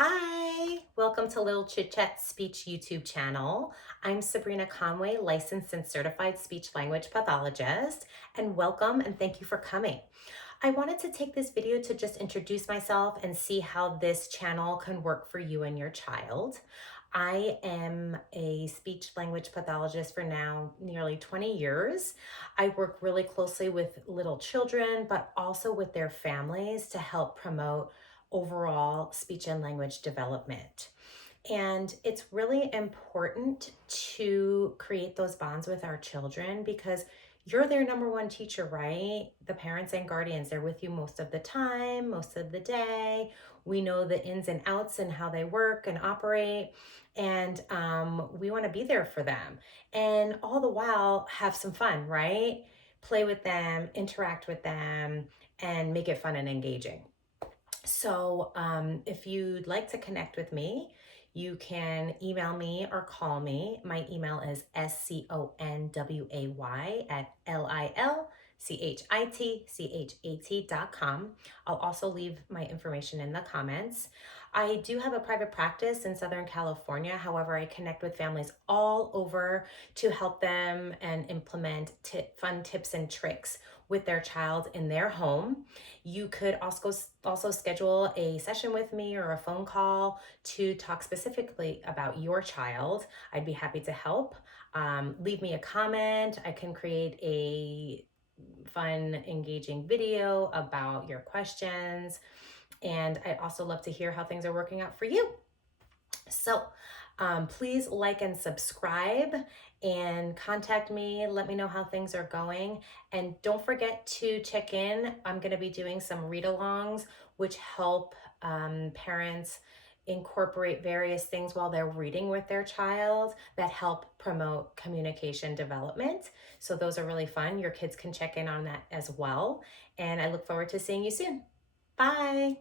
Hi, welcome to Lil Chit-Chat speech YouTube channel. I'm Sabrina Conway, licensed and certified speech language pathologist, and welcome and thank you for coming. I wanted to take this video to just introduce myself and see how this channel can work for you and your child. I am a speech language pathologist for now nearly 20 years. I work really closely with little children, but also with their families to help promote overall speech and language development. And it's really important to create those bonds with our children because you're their number one teacher, right? The parents and guardians, they're with you most of the time, most of the day. We know the ins and outs and how they work and operate. And we want to be there for them. And all the while, have some fun, right? Play with them, interact with them, and make it fun and engaging. So if you'd like to connect with me, you can email me or call me. My email is sconway@lilchitchat.com. I'll also leave my information in the comments. I do have a private practice in Southern California. However, I connect with families all over to help them and implement fun tips and tricks with their child in their home. You could also schedule a session with me or a phone call to talk specifically about your child. I'd be happy to help. Leave me a comment. I can create a fun, engaging video about your questions. And I'd also love to hear how things are working out for you. So please like and subscribe and contact me. Let me know how things are going. And don't forget to check in. I'm going to be doing some read-alongs, which help parents incorporate various things while they're reading with their child that help promote communication development. So those are really fun. Your kids can check in on that as well. And I look forward to seeing you soon. Bye.